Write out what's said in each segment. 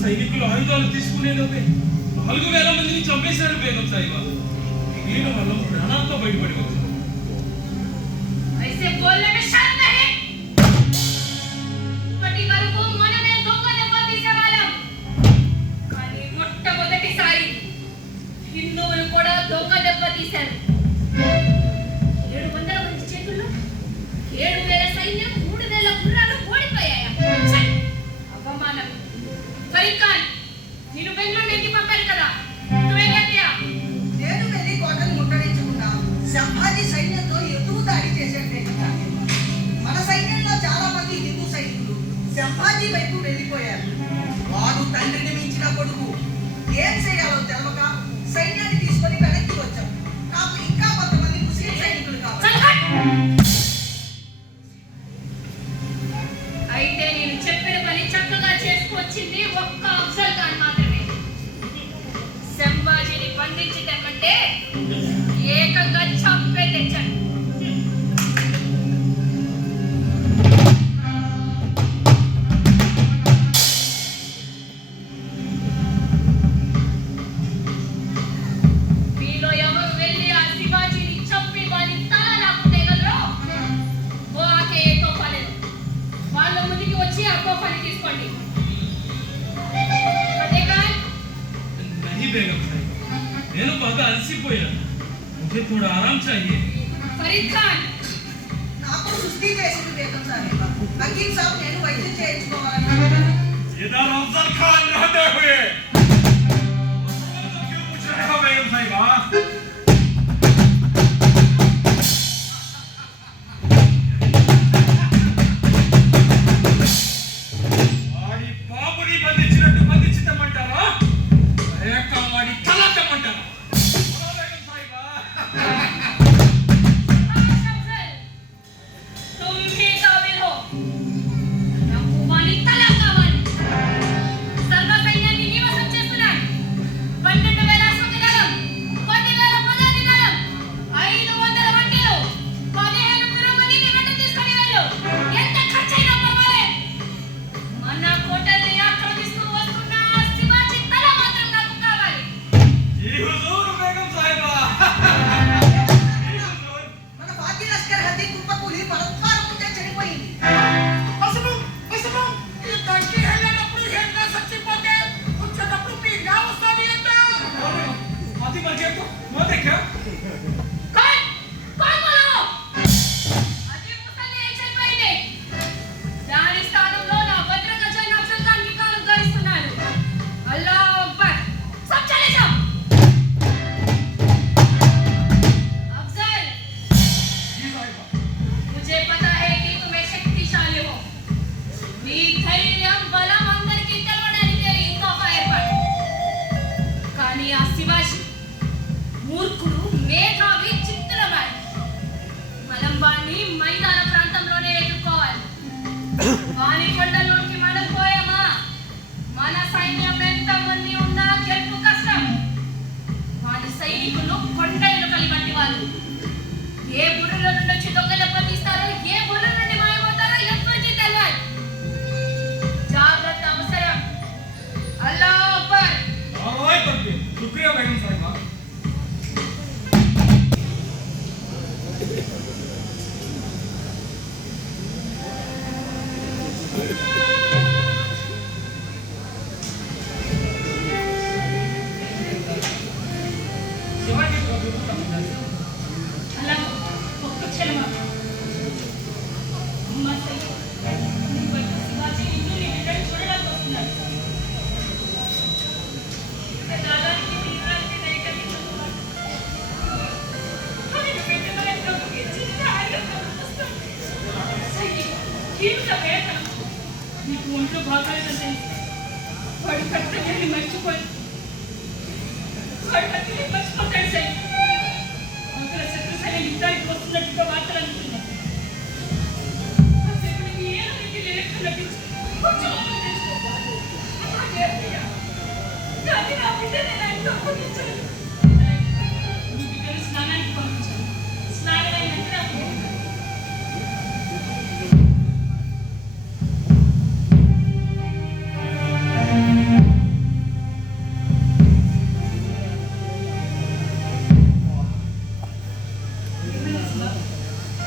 సైనికులు ఆయుధాలు తీసుకునేలోపే 4000 మందిని చంపేశారు బేగం సాహిబా. వీళ్ళ వల్ల ప్రాణాలతో బయటపడి వచ్చారు. మొట్టమొదటిసారి హిందువులు కూడా దొంగ దెబ్బ తీశారు. 700 మంది చేతుల్లో 7000 సైన్యం 3000 గుర్రాలు ఓడిపోయాయా? అవమానం. ఫరీద్ఖాన్, నేను బెంగళూరు నుంచి పంపాను కదా, నేను వెళ్ళి కోటను ముట్టడించకుండా సంభాజీ సైన్యంతో ఎదురు దాడి చేశాడు. మన సైన్యంలో చాలా మంది హిందూ సైనికులు సంభాజీ వైపు వెళ్ళిపోయారు. వాడు తండ్రిని మించిన కొడుకు. ఏం చేయాలో తెలవక సైన్యాన్ని తీసుకొని వెనక్కి వచ్చాం. నాకు ఇంకా కొంతమంది ముస్లిం సైనికులు కావాలి. అయితే నేను చెప్పిన పని చక్కగా చేసుకొచ్చింది ఒక్క అఫ్జల్ ఖాన్ మాత్రమే. సంభాజీని బంధించటం కంటే ఏకంగా చంపే తెచ్చాను. మీలో ఎవరు వెళ్ళి ఆ శివాజీని చంపి వారి తల నాకు తేగలరో ఓకే తోపాలేదు. వాళ్ళ ముందుకి వచ్చి ఆ తోపాని తీసుకోండి. నేను బాగా అలసిపోయాను. मुझे थोड़ा आराम चाहिए. फरीद खान, నాకు సుస్థి చేసింది బేగం సాహిబా. హకీం సాబ్ నేను వైద్యం చేయించుకోవాలని. इधर अफजल खान रहते हुए क्यों पूछ रहे हो बेगम साहिबा? వాడి బాబుని బంధించినట్టు బంధించమంటారా? లేక వాడి తల తెమ్మంటారా? బేగం సాహిబా, तुम ही काबिल हो. నాకు వాని తల కావాలి. సర్వ సైన్యాన్ని నివాసం చేస్తున్నాను. 12,000 అశ్వదళం, 10,000 పదాతి దళం, 500 వంటలు, 15 పురోగతిని వెంట తీసుకొని వెళ్ళు. ఎంత ఖర్చైనా పర్వాలేదు. మన కోటల్ని ఆక్రమిస్తూ వస్తున్న శివాజీ తల మాత్రం నాకు కావాలి. ఈ హుజూర్ బేగం సాహిబా. మన పార్టీ లష్కర్ హద్ది కుప్పకూలి బలత్కారం ఉంటే చనిపోయింది. అసలు ఈ తంకి వెళ్ళినప్పుడు ఏంటో చచ్చిపోతే వచ్చేటప్పుడు మీ గా వస్తుంది ఏంటో. हाथी मर गया तो वो देखा. कौन बोलो? అదే ముసలి ఏం చనిపోయింది. దాని స్థానంలో నా భద్రగజైన అఫ్జల్ ఖాన్ కి కాలు గరిస్తున్నారు. అల్లాహ్ అక్బర్. సబ్ చలే జాओ. अफजल, जी साहिबा. मुझे पता है कि तुम एक शक्तिशाली हो. మీ ధైర్యం బలం అందరికీ తెలవడానికి ఈ తోఫా ఏర్పాటు. కానీ ఆ శివాజీ మూర్ఖుడు, మేధావి, చిత్రవాడి. మనం వాణ్ణి మైదాన ప్రాంతంలోనే ఎదుర్కోవాలి. వాణి కొండలోకి మనం పోయామా మన సైన్యం ఎంతమంది ఉన్నా గెలుపు కష్టం. వాని సైనికులు కొండలు కలిపి వాళ్ళు. ఏ బుర్రలో నుండి వచ్చి దొంగ దెబ్బ తీస్తారో, ఏ బుర్ర నుండి మాయమవుతారో ఎవరికీ తెలియదు. జాగ్రత్త అవసరం. అల్లాహ్ అక్బర్. ऑलराइट करके शुक्रिया बेगम साहिबा. నీకు ఒంట్లో బాగాలేదంటే వాడు కర్తవ్యాన్ని మర్చిపోయి వాడు కర్తవ్యాన్ని మర్చిపోతాడు సై. అక్కడ శత్రుసైన్యం యుద్ధానికి వస్తున్నట్టుగా వార్తలు అందుతున్నాయి. స్నానానికి పంపించాను. స్నానం అయినంటే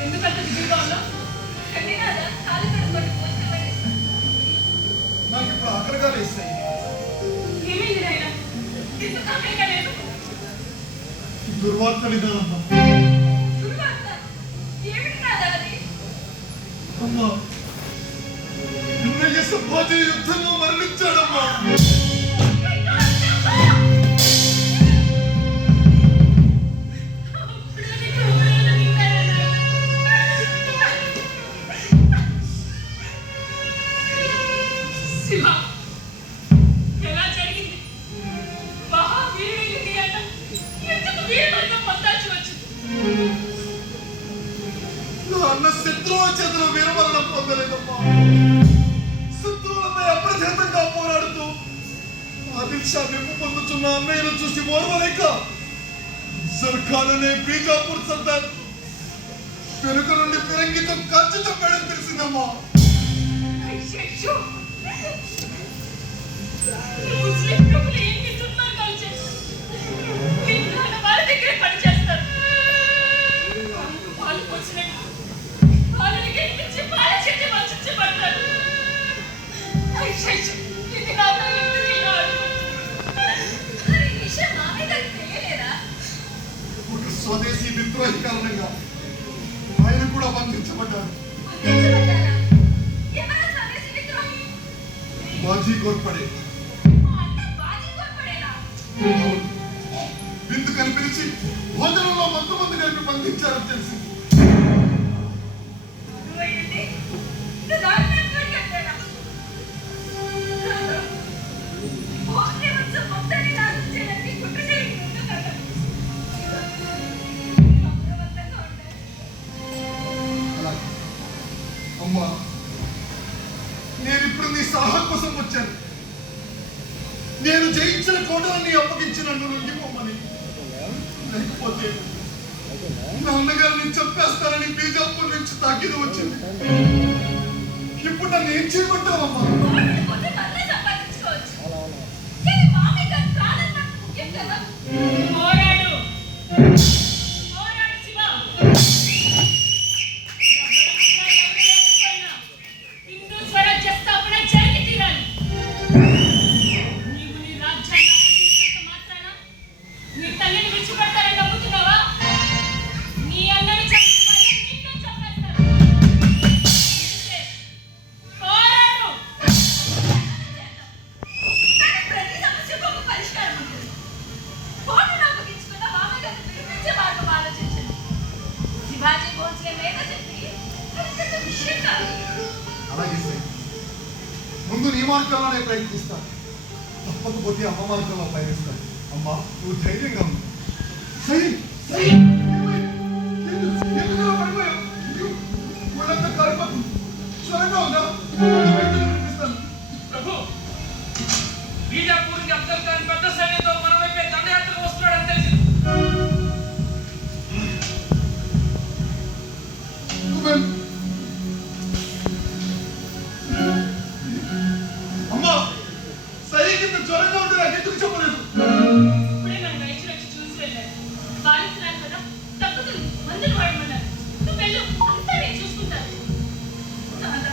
ఎందుకంత దిగులుగా ఉన్నావు? నాకు ఇప్పుడు ఆకలిగా వేస్తాయి. ఏమైంది నాయన? ఎందుకు ఆకలిగా లేదు? దుర్వార్త విధానమ్మా. దుర్వార్త? ఏమిటి నాదా అది? అమ్మా, ఎమ్మెల్యే సంభాజీ యుద్ధంలో మరణించాడమ్మా. శివ, ఎలా జరిగింది? మహావీరుడిని అన్న ఎందుకు వీరమరణం పొందాల్సి వచ్చింది? నా అన్న శత్రువుల చేతిలో వీరమరణం పొందలేదమ్మా. శత్రువులపై అప్రతిహతంగా పోరాడుతూ ఆదిల్ షా మెప్పు పొందుతున్న అన్నయ్యను చూసి ఓర్వలేక సర్కార్ అనే బీజాపూర్ సర్దార్ వెనుక నుండి ఫిరంగితో ఖర్చు చెప్పాడని తెలిసిందమ్మా. అయ్యయ్యో! ఈ ముస్లిం ప్రముఖులు ఎన్ని దుర్మార్గాలు చేస్తారు. విజ్ఞాన వాళ్ళ దగ్గరే పనిచేస్తారు. పాలు పోసినట్టు వాళ్ళని గెలిపించి పాల చెట్టు వంచబడతారు. అయ్యయ్యో! ఇది నాతో ఎందుకు ఇలా ఆడుకుంటుంది? ఈ విషయం మామయ్య గారికి తెలియలేదా? ఒక స్వదేశీ విద్రోహి కారణంగా ఆయన కూడా బంధించబడ్డారు. వంచబడ్డారా? ఎవరు స్వదేశీ విద్రోహి? బాజీ గోర్పడే. మా అన్న బాజీ గోర్పడేనా? విందుకని పిలిచి భోజనంలో మంది కలిపి బంధించారని తెలిసింది. నువ్వేంటి? నువ్వు దారుణానికి కట్టాడా? భోజనం వచ్చి మొత్తాన్ని నాశనం చేయడానికి కుట్ర జరిగింది కదా. అప్రమత్తంగా ఉండాలి. అలాగే అమ్మా, నేను ఇప్పుడు నీ సలహా కోసం వచ్చాను. నేను జయించిన కోటలన్నీ అప్పగించి నన్ను లొంగిపోమని, లేకపోతే నా అన్నగారిని చంపేస్తానని బీజాపూర్ నుంచి తాకిది వచ్చింది. ఇప్పుడు నన్ను ఏం చేయమంటావమ్మా? కోటలు పోతే మళ్ళీ సంపాదించుకోవచ్చు. కానీ మామయ్య గారి ప్రాణం నాకు ముఖ్యం కదా. పోరాడు. పోరాడు శివ. హిందూ స్వరాజ్య స్థాపన జరిగి తీరాలి. నీవు నీ రాజ్యాన్ని అప్పగించినంత మాత్రాన నీ తల్లిని విడిచిపెడతారని నమ్ముతున్నావా? నీ అన్నని చంపే వాళ్ళు నిన్ను చంపేస్తారు. అంతే. పోరాడు. కానీ ప్రతి సమస్యకు ఒక పరిష్కారం ఉంటుంది. కోటను అప్పగించుకున్న మామయ్య గారిని పిలిపించే మార్గం ఆలోచించండి. శివాజీ భోంస్లే మీద చెప్పి అది పెద్ద విషయం కాదు. అలాగే సై, ముందు నీ మార్గంలోనే ప్రయత్నిస్తాను. తప్పకపోతే అమ్మ మార్గంలో ప్రయత్నిస్తాను. అమ్మా, నువ్వు ధైర్యంగా ఉంది. సై, సై, ఎందుకు పడిపోయావు? ఒళ్ళంతా కాలిపోతుంది. జ్వరంగా ఉందా? వినిపిస్తాను. ప్రభు, బీజాపూర్కి అబ్దుల్ ఖాన్ పెద్ద సైన్యంతో మన వైపే దండయాత్రకు వస్తున్నాడని తెలిసింది. అమ్మా, సైకి జ్వరంగా ఉంటే నాకు ఎందుకు చెప్పలేదు? ఇప్పుడే మన వైద్యులు వచ్చి చూసి వెళ్ళారు. బాధితున్నారు కదా, తప్పుతుంది. మందులు వాడమన్నారు. నువ్వు వెళ్ళు, అంతా నేను చూసుకుంటాను. నాన్న,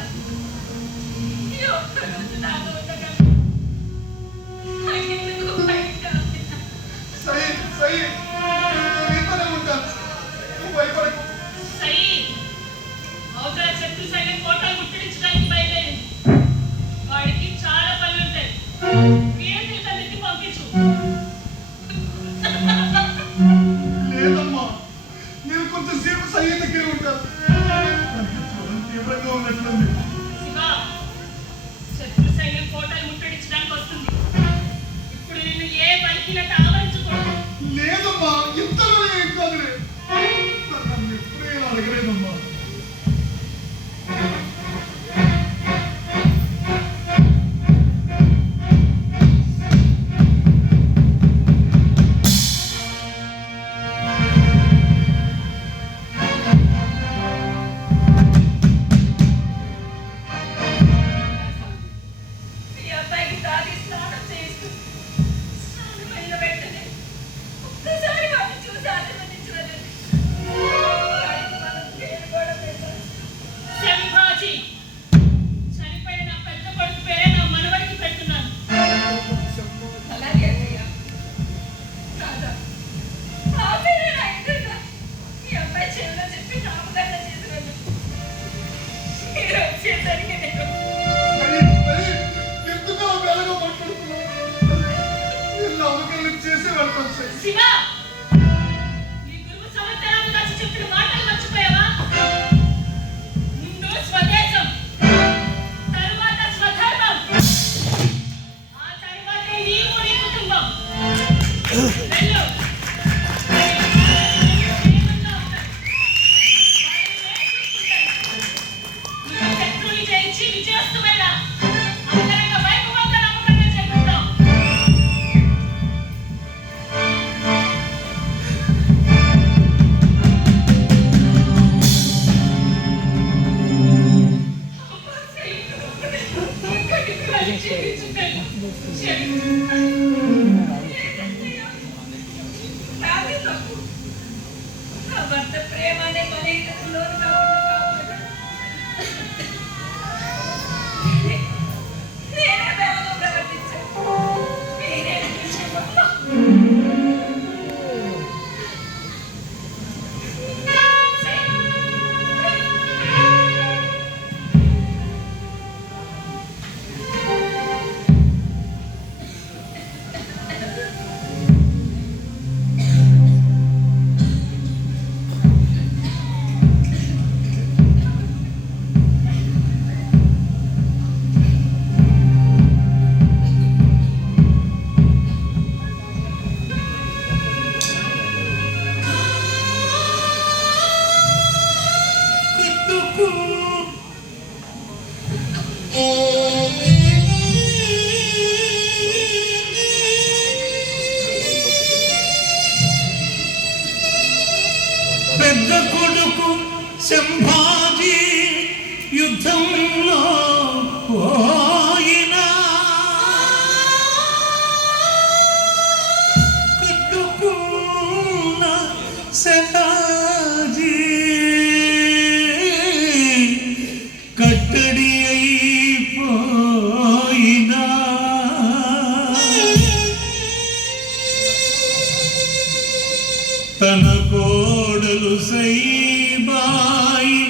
నాది తప్పు. నా భర్త ప్రేమ అనే బలహీనతకు లోను కాకుండా నేనే ప్రేమగా ప్రవర్తించాను. మీరే పెద్ద కొడుకు సంభాజీ యుద్ధంలో పోయినా కట్టుకున్న సహాజీ కట్టడి అయిపోయినా తన కోడలు సైబాయి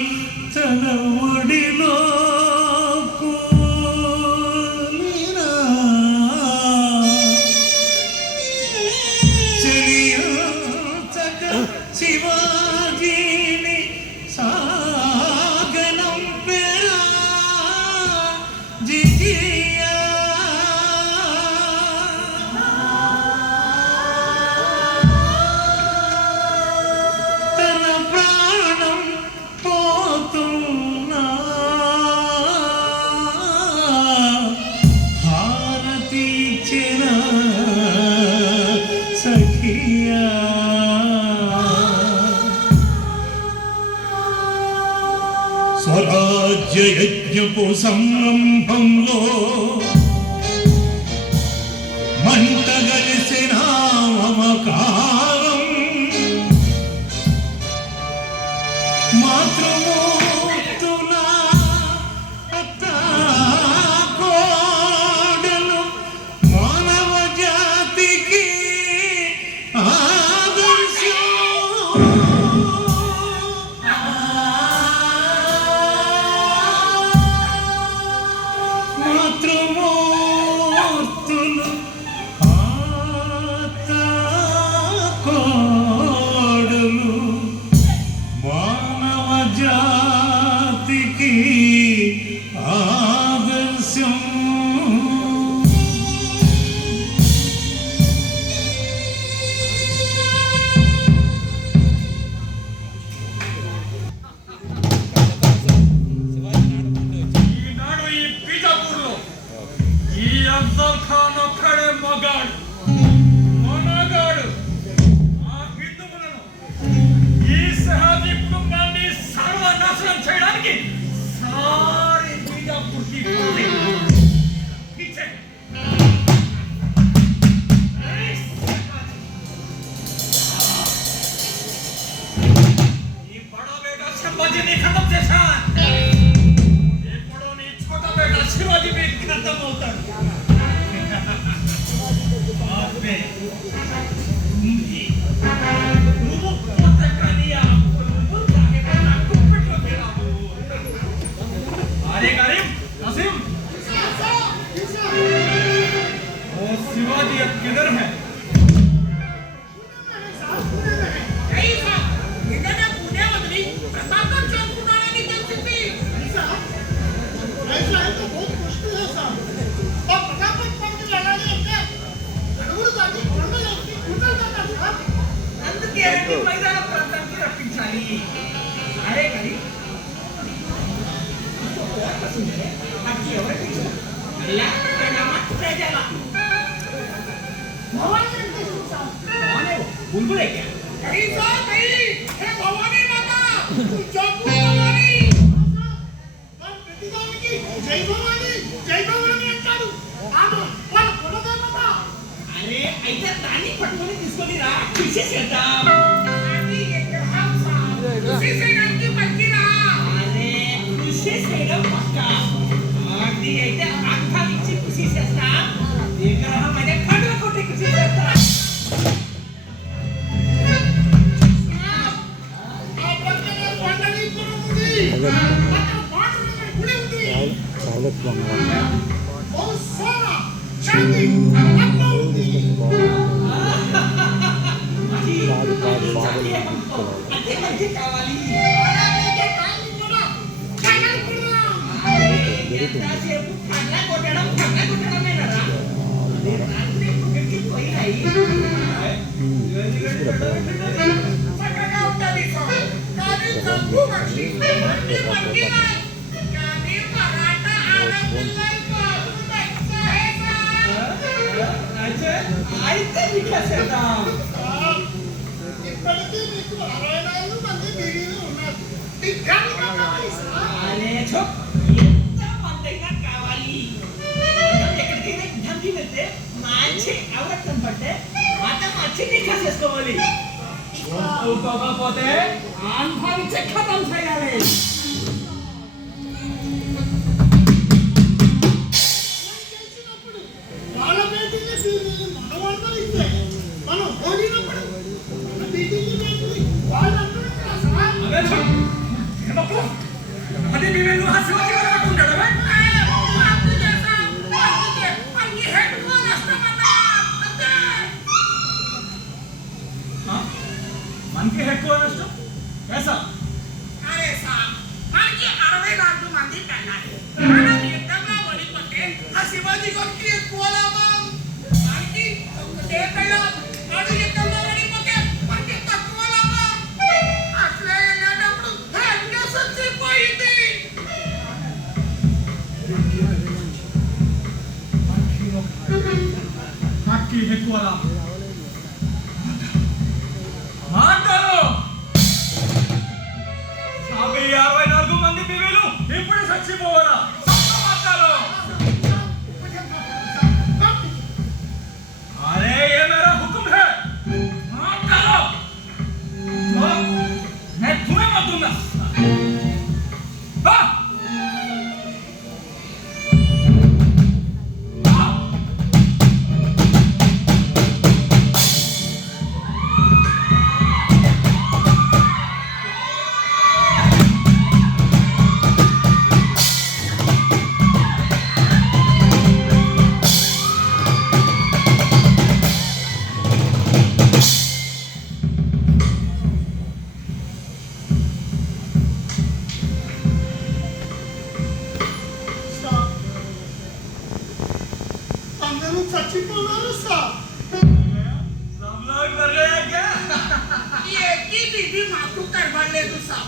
తన ఒడిలో కూలినా చెలియంతక శివాజీని సాగనం పెరా జిజియా తన ప్రాణం పోతున్నా హారతిచ్చిన సఖియా స్వరాజ్య యజ్ఞపు సంరంభంలో మంటగలిసిన మమకారం మాతృమూర్తుల అత్తాకోడలు మానవ జాతికి ఆదర్శం మాతృమూర్తులు అత్తాకోడలు మానవ జాతికి ఆదర్శం ఈనాడు ఈ బీజాపూర్లో ఈ అఫ్జల్ ఖాన్ ఒక్కడే మగాడు, మొనగాడు. ఆ హిందువులను, ఈ సహాజీ కుటుంబాన్ని సర్వనాశనం చేయడానికి సారీ బీజాపూర్కి పోతే. పీछे. ఈ బడా బేటా సంభాజీని ఖతం చేశా. ఇప్పుడు నీ छोटा बेटा शिवाजी भी खत्म होता है। बाप रे, నువ్వు పోతే కానీ ఆ పువ్వు తాగేటప్పుడు నాకు కుప్పెట్లో తీరావు. अरे करीम, नसीम, वो शिवाजी अब किधर है? అందుకే మైదాన ప్రాంతానికి రప్పించాలి. అరే కరీ बुलबुल है क्या? भवानी माता जय भवानी अंటారు పట్టుకొని తీసుకొని రా కృషి చేద్దాం. అది ఎక్కడ హంస కృషి చేయడానికి పట్టిరా. అరే కృషి చేయడం పక్క అది అయితే అర్థం ఇచ్చి కృషి చేస్తా. విగ్రహం అయితే కడుగు కొట్టి కృషి చేస్తా. అయితే చేద్దాం. ఇప్పటికీ మీకు 64 మంది మిగిలి ఉన్నారు. అరే ఎంతమందైనా కావాలి. ఎక్కడికైనా యుద్ధానికి వెళ్తే మంచి అవరక్షణ పడితే మాత్రం మంచి నిఖా చేసుకోవాలి. పోతే అనుభవించే ఖతం చేయాలి. వాళ్ళ బేటీని మన వాళ్ళతో ఇస్తే మనం ఓడినప్పుడు మన బేటీని బేటీ వాళ్ళు అంటున్నారు సార్. అది మేము హాస్యం అనుకుంటాడు. మనకి ఎక్కువ నష్టం ऐसा అరే సార్ మనకి 64 మంది పెళ్ళాలి. మనం యుద్ధంలో ఓడిపోతే ఆ శివాజీ గారికి ఎక్కువ లాభం. మనకి ఒకటే పెళ్ళం. వాడు యుద్ధంలో ఓడిపోతే మనకి తక్కువ లాభం. అట్లే వెళ్ళేటప్పుడు హెడ్గా చచ్చిపోయింది. మనకి ఎక్కువ మాట్లాడు. 64 మంది పిల్లలు ఇప్పుడు చచ్చిపోవాలా? మాట్లాడు. अरे ये मेरा हुक्म है. माफ करो. तो मैं तुम्हें मत दूंगा. हाँ. అందరూ చచ్చిపోన్నారు సార్. सब लोग कर रहे हैं क्या? ఏకీ బిడ్డి మాకు కనబడలేదు సార్.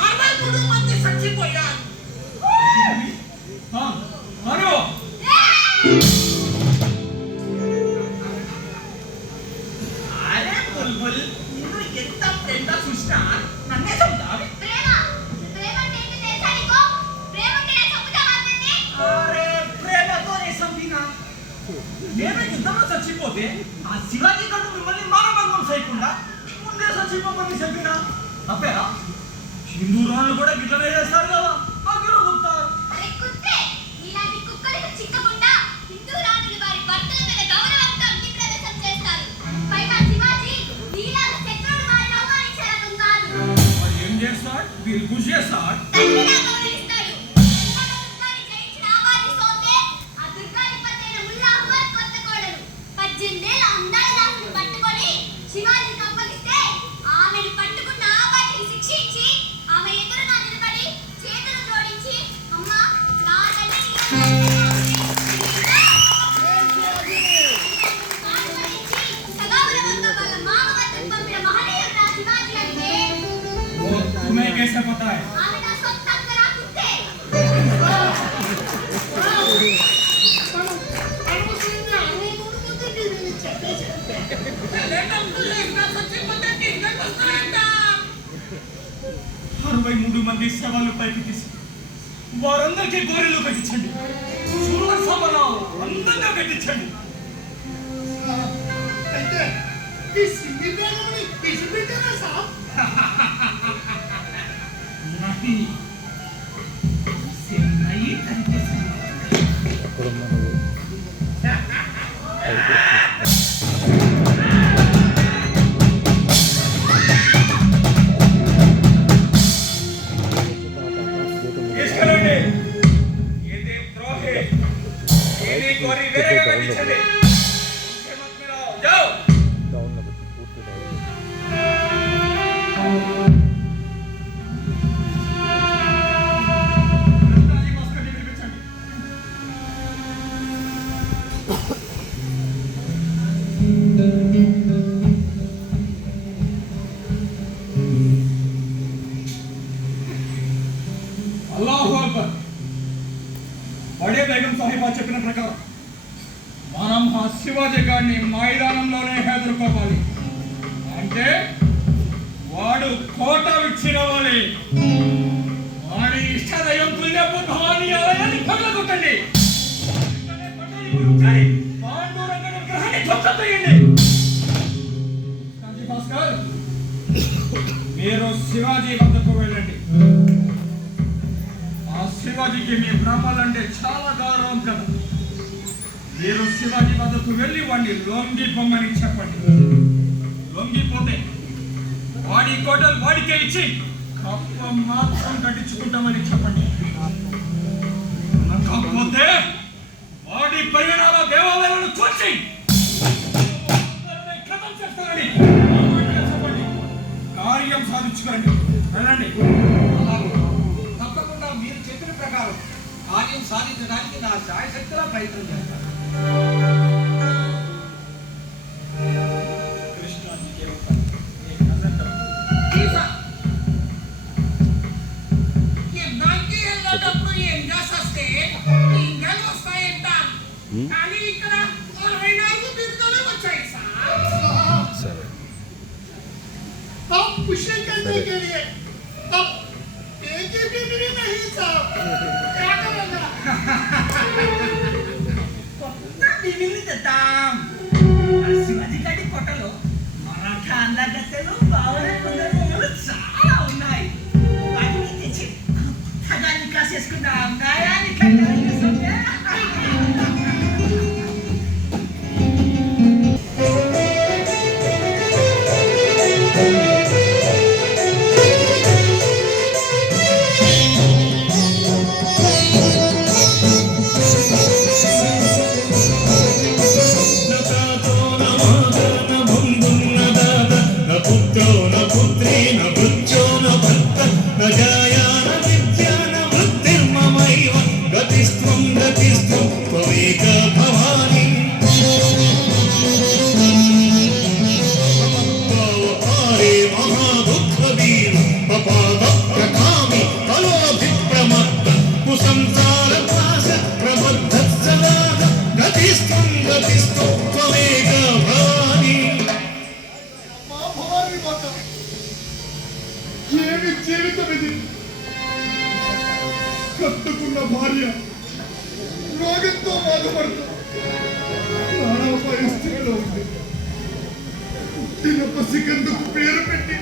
63 మంది చచ్చిపోయారు. हाँ मारो. अरे बुलबुल నిన్ను ఎంత ప్రేమ చూసినా నన్నే చంపుతావే. అరే ప్రేమతోనే చంపినా. నేను యుద్ధంలో చచ్చిపోతే ఆ శివాజీ గడు మిమ్మల్ని మానభంగం చేయకుండా ముందే చచ్చిపోమని చెప్పినా తప్పేరా? హిందూ రాళ్ళు కూడా గిట్లనే చేస్తారు కదా. అగ్గిలో దొరుకుతారు. మరి ఏం చేస్తాడు? వీళ్ళు కృషి చేస్తాడు. శివాజీ కప్పగిస్తే ఆమెను పట్టుకున్న ఆ వాటిని శిక్షించి ఆమె ఎదురుగా నిలబడి చేతులు జోడించి అమ్మ నా తల్లిని సదావరవంగా వాళ్ళ మామ వద్దకు పంపిన మహనీయుడు నా శివాజీ అంటే तुम्हें कैसे पता है? ఆమె నా సొంతంగా రాకుంటే అరవై 63 మంది శవాలు పైకి తీసి వారందరికీ గోరెలు కట్టించండి. సూర్య సమరాలు అందంగా కట్టించండి. అయితే ఈ సింధి బేగంని విసిపెట్టారా సాబ్? नहीं इसे नई तरीके से తీసుకెళ్ళండి. ఇది ద్రోహి. ఇది కోరి వేరేగా కనిపించండి. ఉస్కే మత్ మిలాओ. जाओ. అల్లాహు అక్బర్. బడే బేగం సాహిబా చెప్పిన ప్రకారం మనం ఆ శివాజీ గారిని మైదానంలోనే ఎదుర్కోవాలి. అంటే వాడు కోట విచ్చిరవాలి. వాడి ఇష్టదైవం తుల్యపు భవానీ ఆలయాన్ని పగలగొట్టండి. పాండురంగ విగ్రహాన్ని ధ్వంసం చేయండి. కాజీ భాస్కర్, మీరు శివాజీ వద్దకు వెళ్ళండి. ఆ శివాజీకి మీ బ్రహ్మలంటే చాలా గౌరవం కదా. మీరు శివాజీ వద్దకు వెళ్ళి వాడిని లొంగిపోమని చెప్పండి. లొంగిపోతే వాడి కోటలు వాడికే ఇచ్చి కప్ప మాత్రం కట్టించుకుంటామని చెప్పండి. కాకపోతే వాడి పరిణామ దేవాలయాలను కూర్చి కథం చేస్తారని చెప్పండి. కార్యం సాధించుకోండి. వెళ్ళండి. తప్పకుండా మీరు చెప్పిన ప్రకారం కార్యం సాధించడానికి నా శాయశక్తిలా ప్రయత్నం చేస్తాను. కృష్ణాజీకే ఈ బ్యాంక్కి వెళ్ళేటప్పుడు ఏం చేస్తే ఇంజలు వస్తాయంటాం. కానీ ఇక్కడ 64 బిడ్డలు వచ్చాయి సార్. आप खुशी करने के लिए अब एक ही भी नहीं साहब. क्या करेगा? కొత్త బిల్డింగ్లు తెద్దాం. ఆ శివాజీ గారి కోటలో మరాఠా అందగత్తెలు బావనే కొందరు చాలా ఉన్నాయి. వాటిని తెచ్చి కొత్తగా నికా చేసుకుందాం. గాయాన్ని కట్టాలి. మా భవానీ మాత ఏమి జీవితం ఇది. కట్టుకున్న భార్య రోగంతో బాధపడుతూ ప్రాణాపాయ స్థితిలో ఉంది. పుట్టిన పసికందుకు పేరు పెట్టి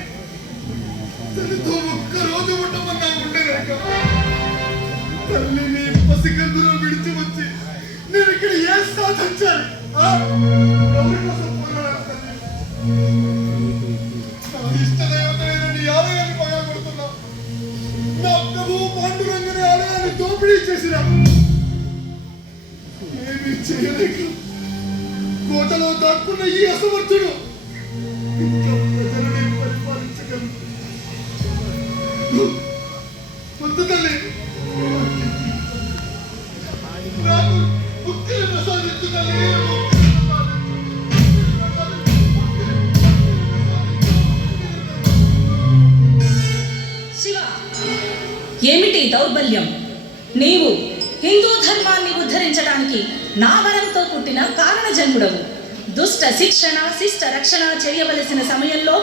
తనతో ఒక్కరోజు ఉండమన్నా ఉండలేక తల్లిని పసికందులో విడిచి వచ్చి నేను ఇక్కడ ఏం సాధించాలి? ఎవరి కోసం పోరాడాలి తల్లి? నా ఇష్టదైవతమైన నీ ఆలయాన్ని పగలగొడుతున్నావు. నా ప్రభువు పాండురంగని ఆలయాన్ని దోపిడీ చేసినా ఏమీ చేయలేక కోటలో దాక్కున్న ఈ అసమర్థుడు ఇంకా ప్రజలని పరిపాలించగలడు. వద్దు తల్లి, నాకు ముక్తిని ప్రసాదించు తల్లి. శివ, ఏమిటి దౌర్బల్యం? నీవు హిందూ ధర్మాన్ని ఉద్ధరించడానికి నా వరంతో పుట్టిన కారణజన్ముడవు. దుష్ట శిక్షణ శిష్ట రక్షణ చేయవలసిన సమయంలో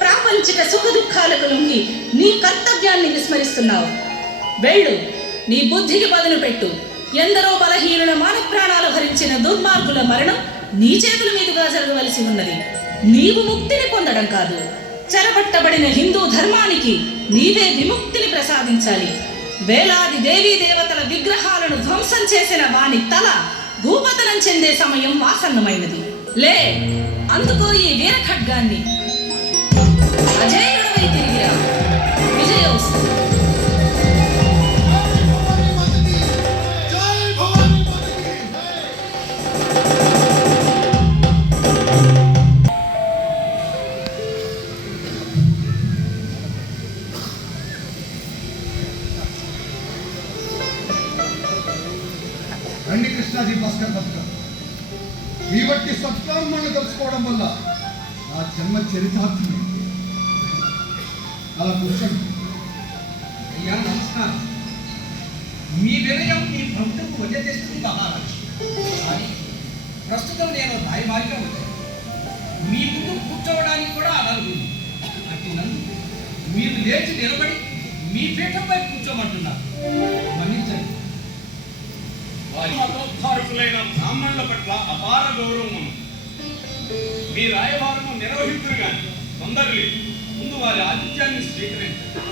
ప్రాపంచిక సుఖ దుఃఖాలకు లొంగి నీ కర్తవ్యాన్ని విస్మరిస్తున్నావు. వెళ్ళు, నీ బుద్ధికి పదును పెట్టు. ఎందరో బలహీనుల మాన ప్రాణాలు భరించిన దుర్మార్గుల మరణం నీ చేతుల మీదుగా జరగవలసి ఉన్నది. నీవు ముక్తిని పొందడం కాదు, చెరపట్టబడిన హిందూ ధర్మానికి నీవే విముక్తిని ప్రసాదించాలి. వేలాది దేవీ దేవతల విగ్రహాలను ధ్వంసం చేసిన వాని తల భూపతనం చెందే సమయం ఆసన్నమైనది. లే, అందుకో ఈ వీర ఖడ్గాన్ని. అజేయుడవై తిరిగిరా. విజయోస్తు. రండి కృష్ణాజీ భాస్కర్ బతుక. మీ బట్టి సత్కారమాన్ని తెలుసుకోవడం వల్ల నా జన్మ చరితార్థమే. అలా కూర్చోండి. అయ్యా నమస్కారం. మీ వినయం మీ ప్రభుత్వకు వద్ద తెస్తుంది మహారాజు. కానీ ప్రస్తుతం నేను రాయబారిగా వచ్చాను. మీ ముందు కూర్చోవడానికి కూడా అనర్హుడు. అట్టి నన్ను మీరు లేచి నిలబడి మీ పీఠంపై కూర్చోమంటున్నారు. మన్నించండి. వారి మతోద్ధారకులైన బ్రాహ్మణుల పట్ల అపార గౌరవం ఉంది. మీ రాయబారము నిర్వహించురు కానీ తొందర లేదు. ముందు వారి ఆతిథ్యాన్ని స్వీకరించారు.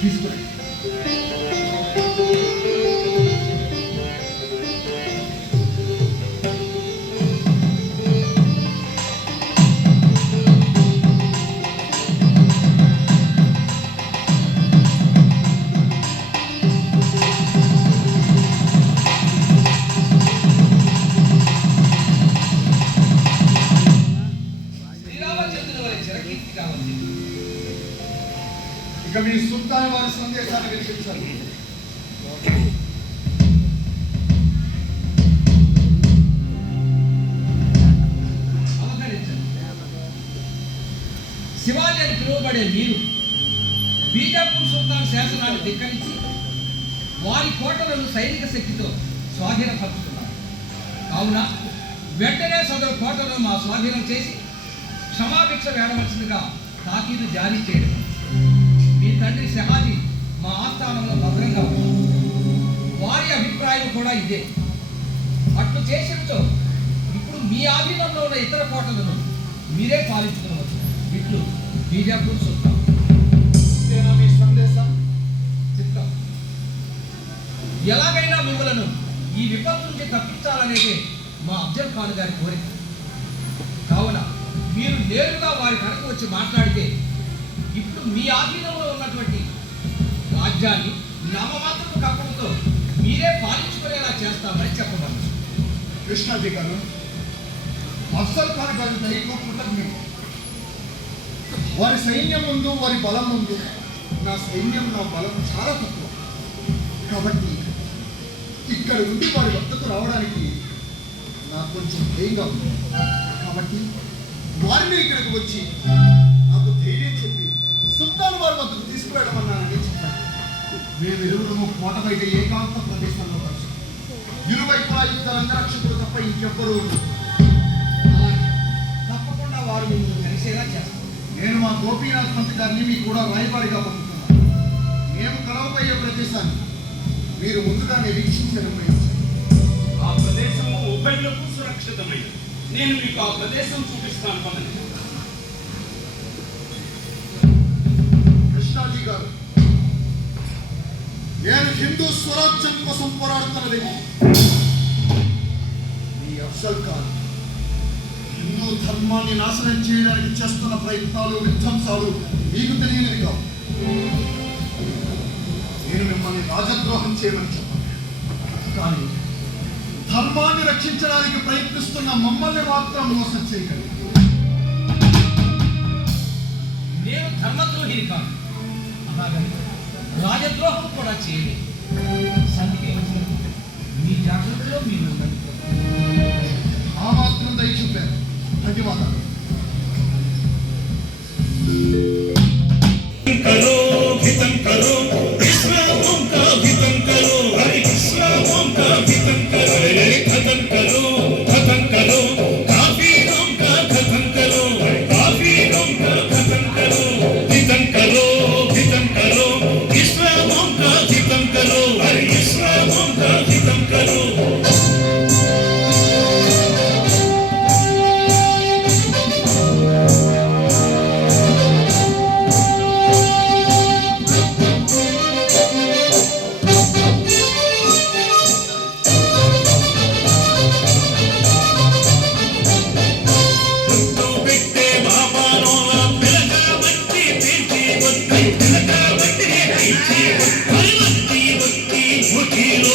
తీసుకోండి. శ్రీరామచంద్రుని వారి చిరకీర్తి కావాలి. ఇక మీ సుల్తాన్ వారి సందేశాన్ని వినిపించాలి. శివాజీ అని పిలువబడే మీరు బీజాపూర్ సుల్తాన్ శాసనాన్ని ధిక్కరించి వారి కోటలను సైనిక శక్తితో స్వాధీనపరుచుకున్నారు. కావున వెంటనే సదరు కోటలను మా స్వాధీనం చేసి క్షమాభిక్ష వేడవలసిందిగా తాకీదు జారీ చేయడం. మీ తండ్రి షహాజీ మా ఆస్థానంలో భద్రంగా ఉన్నారు. వారి అభిప్రాయం కూడా ఇదే. అట్లు చేసినతో ఇప్పుడు మీ ఆధీనంలో ఉన్న ఇతర కోటలను మీరే పాలించుకోవచ్చు. ఇట్లు బీజాపూర్ సుల్తాన్. ఇదేనా మీ సందేశం? చిత్తం. ఎలాగైనా మిమ్మలను ఈ విపత్తు నుంచి తప్పించాలనేదే మా అఫ్జల్ ఖాన్ గారి కోరిక. కావున మీరు నేరుగా వారి కడకు వచ్చి మాట్లాడితే ఇప్పుడు మీ ఆధీనంలో ఉన్నటువంటి రాజ్యాన్ని నామమాత్రపు కప్పడంతో మీరే పాలించుకునేలా చేస్తామని చెప్పమని. కృష్ణాజీ గారు, అఫ్జల్ ఖాన్ గారి దయకు కృతజ్ఞత. వారి సైన్యం ముందు, వారి బలం ముందు నా సైన్యం, నా బలం చాలా తక్కువ. కాబట్టి ఇక్కడ ఉండి వారి వద్దకు రావడానికి నాకు కొంచెం భయంగా ఉంది. కాబట్టి వారిని ఇక్కడికి వచ్చి నాకు ధైర్యం చెప్పి సుల్తాన్ వారి వద్దకు తీసుకువెళ్ళమన్నానని చెప్పాను. మేమిరువురము కోట బయట ఏకాంత ప్రదేశంలో కలిసి ఇరువైపులా యుద్ధ రంగరక్షకులు తప్ప ఇంకెవ్వరూ ఉండరు. తప్పకుండా వారు మిమ్మల్ని కలిసేలా చేస్తారు. నేను మా గోపీనాథ్ పంత్ గారిని మీకు కూడా రాయబారిగా పంపుతున్నాను. మేము కలవబోయే ప్రదేశాన్ని మీరు ముందుగానే వీక్షించడం ఆ ప్రదేశము ఉభయులకు సురక్షితమైనది. నేను మీకు ఆ ప్రదేశం చూపిస్తాను. పదండి. కృష్ణాజీ గారు, నేను హిందూ స్వరాజ్యం కోసం పోరాడుతున్నది ఈ అఫ్జల్ ఖాన్ హిందూ ధర్మాన్ని నాశనం చేయడానికి చేస్తున్న ప్రయత్నాలు, విధ్వంసాలు మీకు తెలియనివి కావు. నేను మిమ్మల్ని రాజద్రోహం చేయమని చెప్పాను, కానీ ధర్మాన్ని రక్షించడానికి ప్రయత్నిస్తున్న మమ్మల్ని మాత్రం మోసం చేయగలిగారు. నేను ధర్మద్రోహిని కాదు, అలాగని రాజద్రోహం కూడా చేయలేదు. సంధికి వచ్చినప్పుడు మీ జాగ్రత్తలో మీరు ఉండండి. ఆ మాత్రం దయ చూపారు. ధన్యవాదాలు. करो हितम करो इस्लामों का हितम करो हरि इस्लामों का हितम करो खत्म करो काफिरों का खत्म करो काफिरों का खत्म करो हितम करो इस्लामों का हितम करो हरि इस्लामों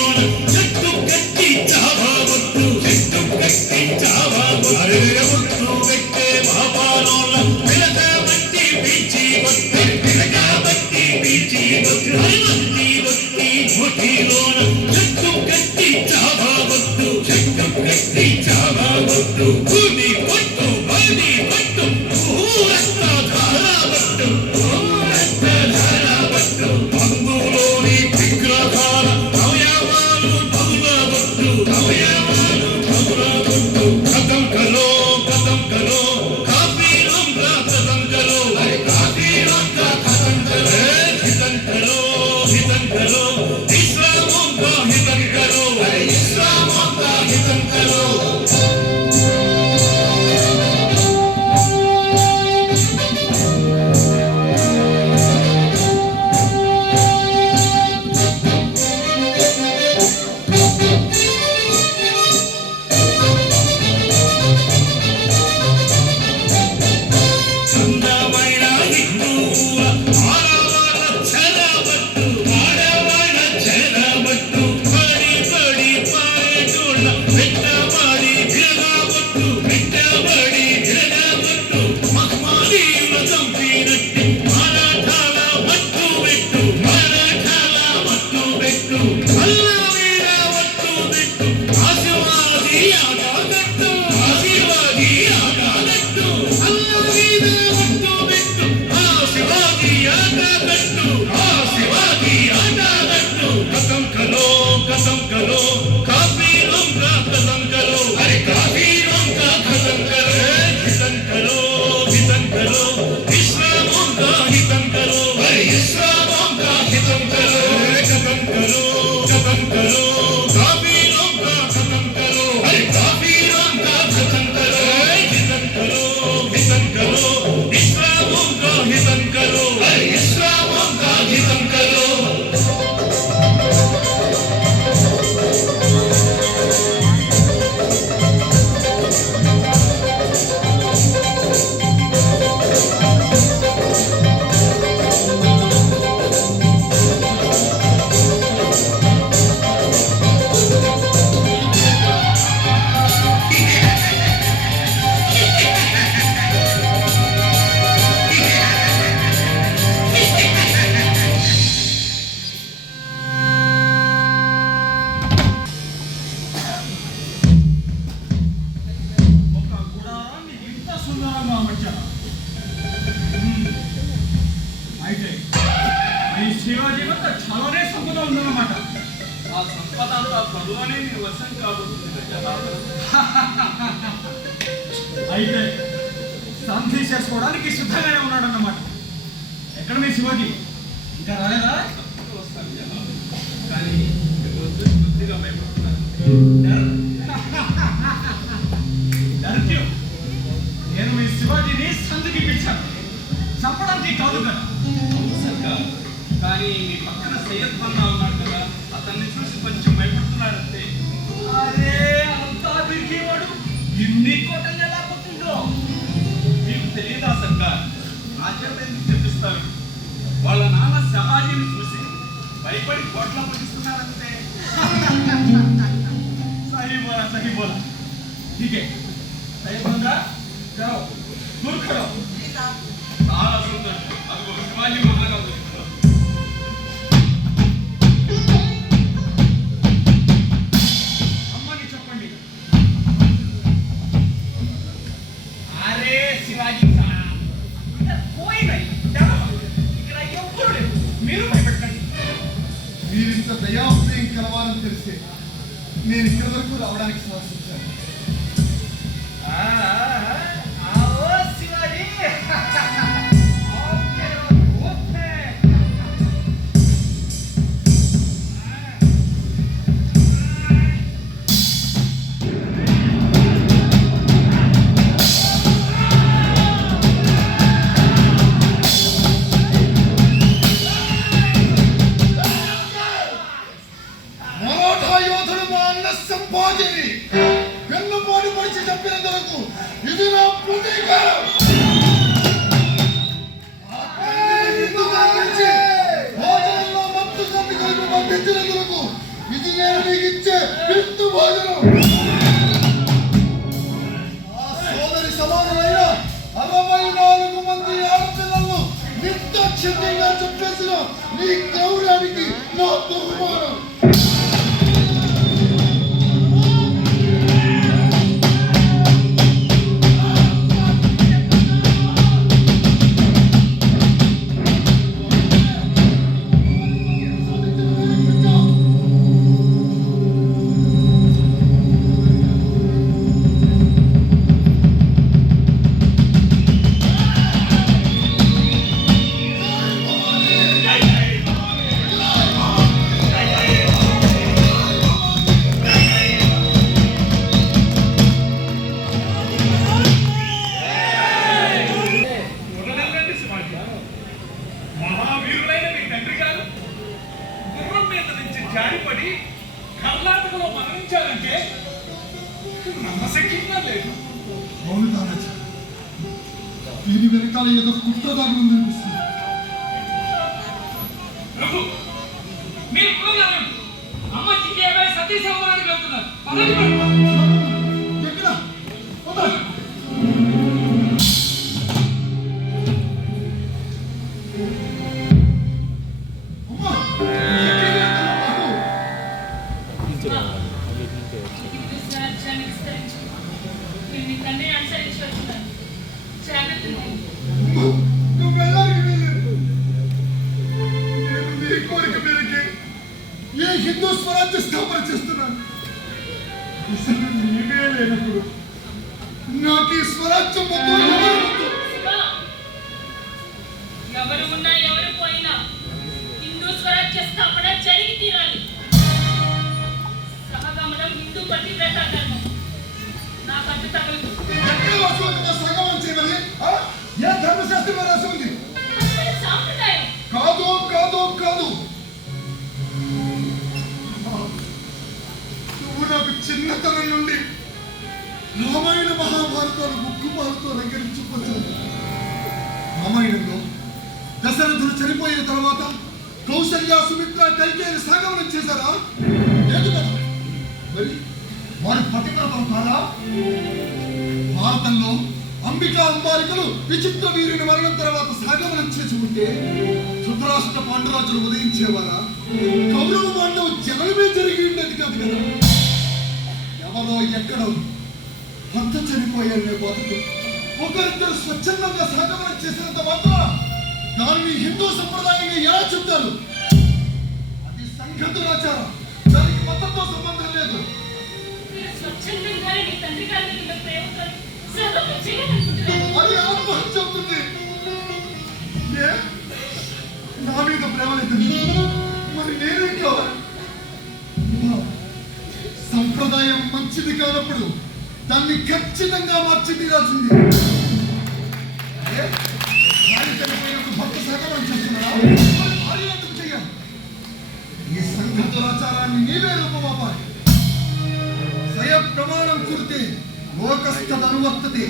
కాఫీలోన చెట్టు కట్టి చావవద్దు చెట్టు కట్టి చావవద్దు అరే ఒట్టు పెట్టే బాబాలోన పిలక బట్టి బీచి వద్దు పిలక బట్టి బీచి వద్దు వత్తి వత్తి ముఠిలోన చెట్టు కట్టి చావవద్దు చెట్టు కట్టి చావవద్దు భూమి పట్టు బడి పట్టు ఊరత్త ధారవట్టు ఊరత్త ధారవట్టు అందులోని విగ్రహాల అవయవాలు పగులవట్టు అవయవాలు పగులవట్టు కథం కలో కాఫీ రంగా కథం కలో అరే కాఫీ రంగా కథం కలో హితం కలో ఇస్లామోం కా హితం కలో అరే ఇస్లామోం కా హితం కలో అందమైన హిందువుల ఆడవాళ్ళ చెరబట్టు పడి పారేటోళ్ళ పెట్టబడి విరగబట్టు మహ్మాదీయుల చంపినట్టు మరాఠాల మట్టు పెట్టు అల్లా మీద వట్టు పెట్టు ఆశీర్వాది ఆగాగట్టు అల్లా మీద వట్టు పెట్టు ఆశీర్వాది ఆగాగట్టు కథం కలో కాఫీ రంగా కథం కలో అరే కాఫీ రంగా కథం కలో హితం కలో ఇస్లామోం కా హితం కలో అరే ఇస్లామోం కా హితం కలో కథం కలో కాఫీ రంగా కథం కలో అరే కాఫీ రంగా కథం కలో హితం కలో ఇస్లామోం కా హితం కలో అరే ఇస్లామోం కా హితం కలో ఒక గుడారాన్ని ఇంత సుందరంగా అమర్చారు. అయితే ఈ శివాజీ వద్ద చాలానే సంపద ఉందన్నమాట. ఆ సంపద అంతా త్వరలోనే నీ వశం కాబోతుంది అయితే సంధి చేసుకోవడానికి సిద్ధంగానే ఉన్నాడన్నమాట. ఎక్కడ మీ శివాజీ ఇంకా రాలేదా? కానీ కొద్దిగా భయపడుతున్నాను. దర్క్యూ నేను మీ శివాజీని సంధికి పిలిచాను, చంపడానికి కాదు కదా. అవును సర్కార్, కానీ మీ పక్కన సయ్యద్ ఖాన్ ఉన్నాడు కదా, అతన్ని చూసి కొంచెం భయపడుతున్నాడంతే. అరే అంతా తిరిగేవాడు ఇన్ని కోటలు ఎలా పుట్టిందో మీకు తెలియదా సర్కార్? నా చేత ఎందుకు చెప్పిస్తారు? వాళ్ళ నాన్న శహాజీని చూసి భయపడి కోట్ల పట్టిస్తున్నారంతే. सही बोला ठीक है सही बंदा जाओ दूर खड़ो చాలా సంతోషం. అదిగో శివాజీ మహారాజు వస్తున్నారు. అమ్మకి చెప్పండి. अरे शिवाजी साहब इधर कोई नहीं चलो ఇక్కడ ఎవ్వరు లేరు మీరు భయపెట్టండి మీరింత దయాప్రియం కలవాలని తెలిసే నేను ఇక్కడి వరకు రావడానికి సాహసించాను. आओ शिवाजी आपके भूत है మరాఠా యోధుడు మా అన్న సంపాదిని వెన్నుపోటు పొడిచి చంపినందుకు ఇది నా ప్రతీకారం. ఆ తండ్రిని నిండుగా పిలిచి భోజనంలో మత్తు సంధి కలిపి పంపించినందుకు ఇది ఇది నేను నీకు ఇచ్చే విందు భోజనం. ఆ సోదరి సమానమైన 64 మంది ఆడపిల్లలను నిర్దాక్షిణ్యంగా చెప్పేసిన నీ గౌరవానికి నా బహుమానం. వదలండి శివాజీ. మహావీరులైన మీ తండ్రి గారు గుర్రం మీద నుంచి జారిపడి కర్ణాటకలో మరణించారంటే నమ్మశక్యంగా లేదు. అవును తారాజీ, దీని వెనకాల ఏదో కుట్ర దాగి ఉందనిపిస్తుంది. ప్రభు, మీరు పిల్లలు అమ్మ చిక్కేవే సతీ సహోదరానికి వెళ్తున్నారు. పదండి ప్రభు. ఎక్కడ? వదలు. అమ్మా, ఎక్కడికి వెళ్తున్నావు? రాజ్యాన్ని విస్తరించు. నేను నీ తండ్రిని అనుసరించి వచ్చినాను. జాగ్రత్తగా నువ్వు వెళ్ళాలి వెళ్ళు. నేను నీ కోరిక మేరకి ఈ హిందూ స్వరాజ్య స్థాపన చేస్తున్నాను. అసలు నీవే లేనప్పుడు నాకు ఈ స్వరాజ్యం వద్దు, ఎవరు వద్దు. శివా, ఎవరు ఉన్నా ఎవరు పోయినా హిందూ స్వరాజ్య స్థాపన జరిగి తీరాలి. సహగమనం హిందూ పతివ్రత ధర్మం. నా కట్టు తగలదు. ఎక్కడ వాస్తవంగా సగమం చేయమని ఏ ధర్మశాస్త్రంలో రాసి ఉంది? అసలు సాంప్రదాయం. కాదు కాదు కాదు, నువ్వు నాకు చిన్నతనం నుండి రామాయణ మహాభారతాలు ముక్కుమారుతో రంగరించుకొచ్చాను. రామాయణంలో దశరథుడు చనిపోయిన తర్వాత కౌసల్య సుమిత్ర కైకేయిని సాగమనం చేశారా? లేదు కదా. మరి వారి పతివ్రతం కాదా? భారతంలో అంబికా అంబాలికలు విచిత్ర వీరుని మరణం తర్వాత సాగమనం చేసి ఉంటే ధృతరాష్ట్ర పాండురాజులు ఉదయించేవారా? కౌరవ పాండవ జనమే జరిగి ఉండేది కాదు కదా. ఎవరో ఎక్కడో భర్త చనిపోయారనే బాధతో ఒకరిద్దరు స్వచ్ఛందంగా సాగమనం చేసినంత మాత్రం దానిని హిందూ సంప్రదాయంగా ఎలా చెప్తారు? అది సంఘతులాచారం. దానికి మతంతో సంబంధం లేదు. మీరు స్వచ్ఛందంగానే నీ తండ్రి గారి మీద ప్రేమతో సహగమనం చేయాలనుకుంటున్నాను. అది ఆత్మహత్య అవుతుంది. ఏ? నా మీద ప్రేమ లేదు, మరి నేనేం కావాలి? సంప్రదాయం మంచిది కానప్పుడు దాన్ని ఖచ్చితంగా మార్చి తీరాల్సింది. ఏ? భార్య చనిపోయినప్పుడు భర్త సగమనం చేస్తున్నారా? మరి భార్య ఎందుకు చెయ్యాలి? ఈ సంఘ దురాచారాన్ని నీవే రూపమాపాలి. స్వయ ప్రమాణం కురితే లోకస్థదనువర్తతే.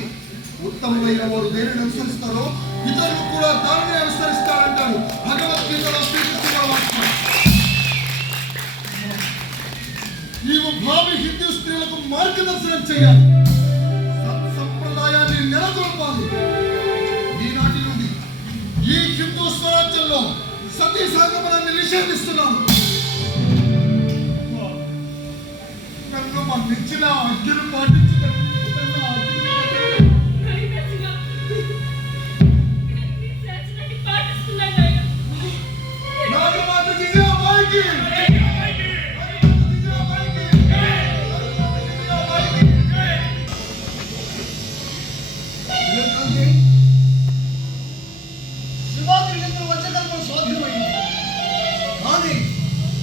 ఉత్తమమైన వారు దేనిని అనుసరిస్తారో ఇతరులు కూడా దానిని అనుసరిస్తారంటారు భగవద్గీతలో శ్రీకృష్ణ వాక్యం. నీవు భావి హిందూ స్త్రీలకు మార్గదర్శనం చేయాలి. సంప్రదాయాన్ని నెలకొల్పాలి. ఈనాటి నుండి ఈ హిందూ స్వరాజ్యంలో సతీ సాగమనాన్ని నిషేధిస్తున్నాను. నన్ను మన్నించిన ఆజ్ఞను పాటించిన రాజమాత విజయబాయికి శివాజీ ఎందుకు వచ్చేటప్పుడు స్వాధీనమైంది, కానీ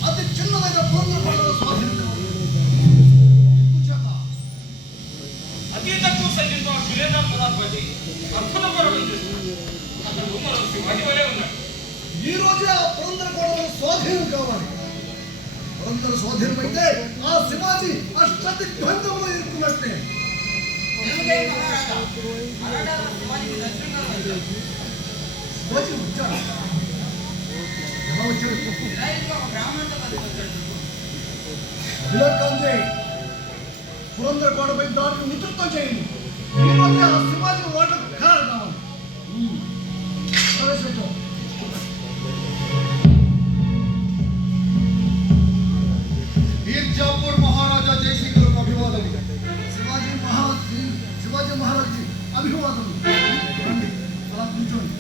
అతి చిన్నదైన పూర్ణపడలో స్వాధీనం ఎందుచేత? అతి తక్కువ సైన్యంతో వీరేంద్ర ప్రతాపతి అద్భుతపరమైన అతడు మరో శివాజీ వలె ఉన్నాడు. ఈ రోజే ఆ పురందర కోటలో స్వాధీనం కావాలి. పురందర స్వాధీనమైతే ఆ శివాజీ అష్టదిగ్బంధంలో ఇరుక్కున్నట్టే. శివాజీ వచ్చాడు. ఎలా వచ్చాడు? విలక్కాంజే పురందర కోటపై దాడిని ఉధృతం చేయండి. ఈ మధ్య శివాజీ ఓటకు ఖరారు కావాలి. ప్రవేశపెట్టు. మీర్జాపూర్ మహారాజా జయశంకర్ అభివాదం. శివాజీ మహారాజ్ అభివాదం. రండి, అలా కూర్చోండి.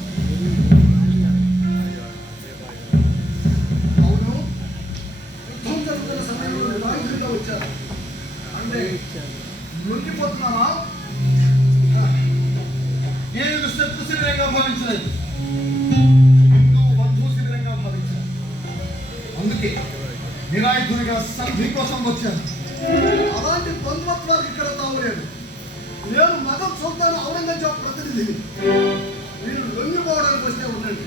అవును, యుద్ధం జరుగుతున్న సమయంలో నాయకుడిగా వచ్చారు అంటే లొంగిపోతున్నారా? నేను శత్రు శిబిరంగా భావించలేదు, హిందూ బంధు శిబిరంగా భావించాను. అందుకే నిరాయుధునిగా సంధి కోసం వచ్చాను. అలాంటి బంధుత్వాలకు ఇక్కడ తావులేదు. నేను మగం సుల్తాన్ ఔరంగజేబ్ ప్రతినిధిని. మీరు లొంగిపోవడానికి వస్తే ఉండండి.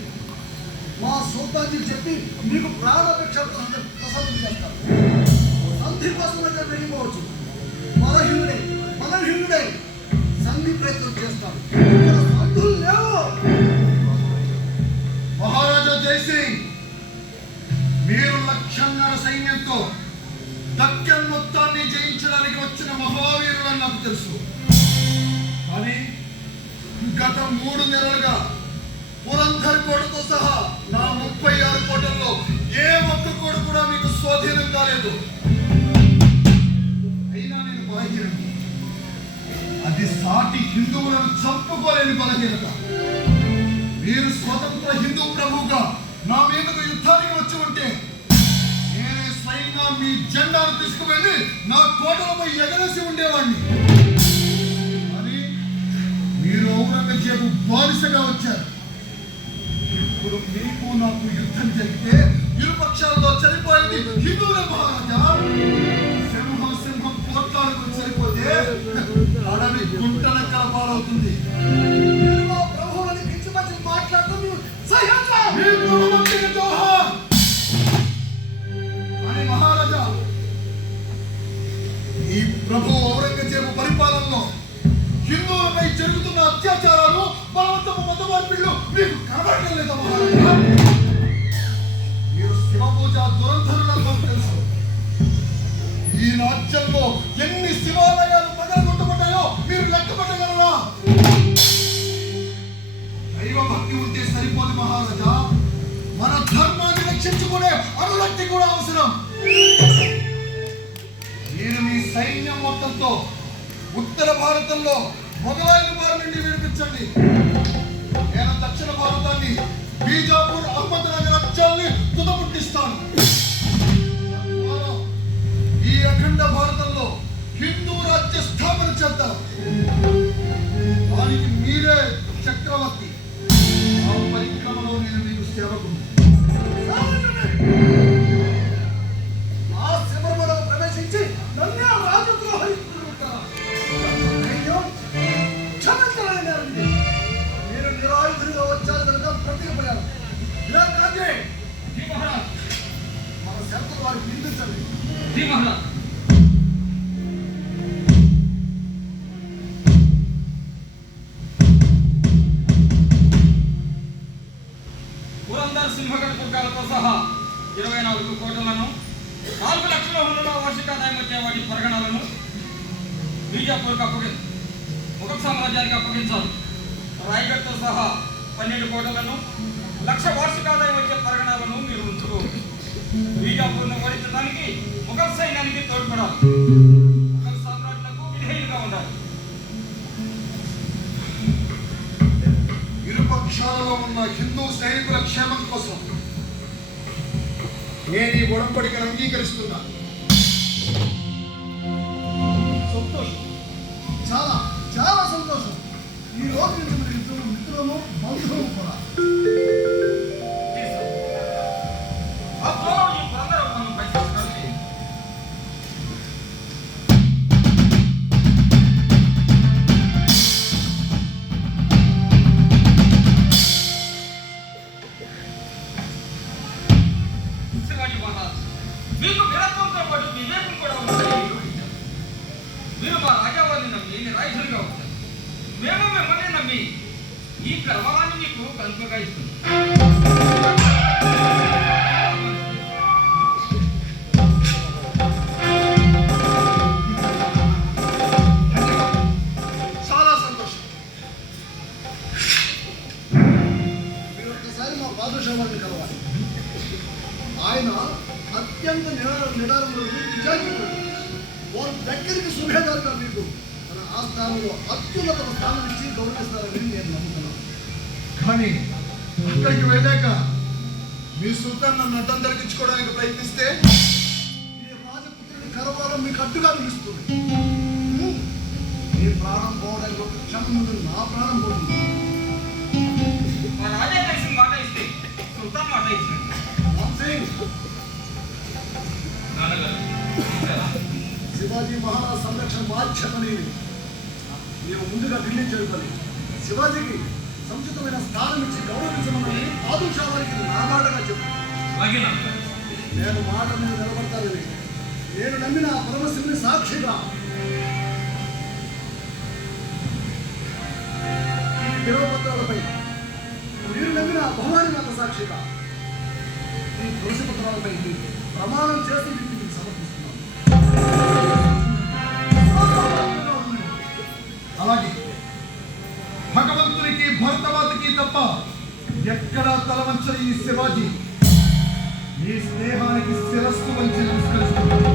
మా సుల్తాన్జీకి చెప్పి మీకు ప్రాణాపేక్ష ప్రసాదం చేస్తాను. సంధి కోసం అయితే వెళ్ళిపోవచ్చు. బలహీనుడై సంధి ప్రయత్నం చేస్తాడు. ఇక్కడ సంధులు లేవు. మహారాజా జయసింగ్, మీరు 1,00,000 సైన్యంతో దక్కన్ మొత్తాన్ని జయించడానికి వచ్చిన మహావీరులని నాకు తెలుసు. కానీ గత 3 నెలలుగా పురంధర్ కోటతో సహా నా 36 కోటల్లో ఏ ఒక్క కోట కూడా మీకు స్వాధీనం కాలేదు. అయినా నేను బలహీనత, అది సాటి హిందువులను చంపుకోలేని బలహీనత. మీరు స్వతంత్ర హిందూ ప్రభువుగా నా మీదకు యుద్ధానికి వచ్చి ఉంటే నేనే స్వయంగా మీ జెండాను తీసుకువెళ్ళి నా కోటలపై ఎగరేసి ఉండేవాడిని. కానీ మీరు ఔరంగజేబు బానిసగా వచ్చారు. ఇప్పుడు మీకు నాకు యుద్ధం జరిగితే ఇరుపక్షాల్లో చనిపోయేది హిందువులే మహారాజా. సింహం పోట్లాడుకుని సరిపోతే అడవి గుంటనక్కల పాలవుతుంది. మీరు మా ప్రభువులని కించపరిచి మాట్లాడుతూ కానీ మహారాజా, ఈ ప్రభు ఔరంగజేబు పరిపాలనలో హిందువులపై జరుగుతున్న అత్యాచారాలు, బలవంతపు మత మార్పిళ్ళు మీకు కనబడటం లేదా మహారాజా? మీరు శివ పూజ దురంధరులకు తెలుసు. ఈ రాజ్యంలో ఎన్ని శివాలయాలు పగలగొట్టబడ్డాయో మీరు లెక్క పెట్టగలరా? దైవ భక్తి ఉంటే సరిపోదు మహారాజా, మన ధర్మాన్ని రక్షించుకునే అనురక్తి కూడా అవసరం. నేను మీ సైన్యం మొత్తంతో ఉత్తర భారతంలో మొఘలాయుల వారి నుండి విడిపించండి. నేను దక్షిణ భారతాన్ని బీజాపూర్, అహ్మద్నగర్ రాజ్యాల్ని తుదముట్టిస్తాను. ఈ అఖండ భారతంలో హిందూ రాజ్య స్థాపన చేద్దాం. దానికి మీరే చక్రవర్తి. ఆ పరిక్రమలో నేను మీకు సేవకుడు. ఆ శబరిమలలో ప్రవేశించి నన్నే రాజద్రోహి క్షమించలేని మీరు నిరాయుధులుగా వచ్చారు కనుక ప్రతికపోయారు. మన శక్తులు వారికి నిందించండి. పురందర్ సింహగఢ్ దుర్గాలతో సహా 24 కోటలను, 4 లక్షల హుండుల వార్షికాదాయం వచ్చే వాటి పరిగణాలను బీజాపూర్కి ముఘల్ సామ్రాజ్యానికి అప్పగించాలి. రాయగఢ్తో సహా 12 కోటలను, 1,00,000 వార్షికాదాయం వచ్చే పరిగణాలను మీరు ఉంచుకోవచ్చు. బీజాపూర్ను ఓడించడానికి ముఘల్ సైన్యానికి తోడ్పడాలి. ముఘల్ సామ్రాజ్యులకు విధేయులుగా ఉండాలి. ఇరుపక్షాలలో ఉన్న హిందూ సైనికుల క్షేమం కోసం నేను ఈ ఒడంబడికను అంగీకరిస్తున్నాను. సంతోషం, చాలా చాలా సంతోషం. ఈ రోజు నుంచి మీరు ఇద్దరు మిత్రులను, బంధువులు కూడా. మీకు వీరత్వంతో పాటు వివేకం కూడా ఉంటుంది. మీరు మా రాజావారిని నమ్మి నిరాయుధులుగా వచ్చారు. మేము మిమ్మల్ని నమ్మి ఈ గర్వాన్ని మీకు కనుకగా ఇస్తున్నాం. నిజాయితీ వారు దగ్గరికి సుభేదాలుగా మీకు మన ఆస్థానంలో అత్యున్నత స్థానం ఇచ్చి గౌరవిస్తారని నేను నమ్ముతున్నాను. కానీ అక్కడికి వెళ్ళాక మీ సుల్తాన్ నన్ను అడ్డం దొరికించుకోవడానికి ప్రయత్నిస్తే ఈ రాజపుత్రుడి కరవాలం మీకు అడ్డుగా నిలుస్తుంది. మీ ప్రాణం పోవడానికి ఒక క్షణం ముందు నా ప్రాణం పోతుంది. మా రాజా కలిసి మాట ఇస్తే సుల్తాన్ మాట ఇచ్చినట్టు. రామ్ సింగ్, నాన్నగారు శివాజీ మహారాజ్ సంరక్షణ బాధ్యత నీది. నీవు ముందుగా ఢిల్లీ చేరుకొని శివాజీకి సముచితమైన స్థానం ఇచ్చి గౌరవించమని ఆదుషా వారికి నా మాటగా చెప్పు. అలాగే నాన్నగారు. నేను మాట మీద నిలబడతానని నేను నమ్మిన ఆ పరమశివుని సాక్షిగా ఈ విలువపత్రాలపై మీరు నమ్మిన ఆ భవాని మాత సాక్షిగా ఈ తులసి పత్రాలపై ప్రమాణం చేసి వీటిని మీకు సమర్పిస్తున్నాను. అలాగే భగవంతునికి భరతమాతకి తప్ప ఎక్కడా తలవంచని ఈ శివాజీ ఈ స్నేహానికి శిరస్సు వంచి నమస్కరిస్తున్నాను.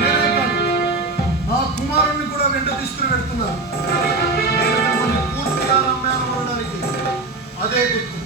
నేనే కాదు, నా కుమారుణ్ణి కూడా వెంట తీసుకుని వెళ్తున్నాను. నేను మిమ్మల్ని పూర్తిగా నమ్మాను అనడానికి అదే గుర్తు.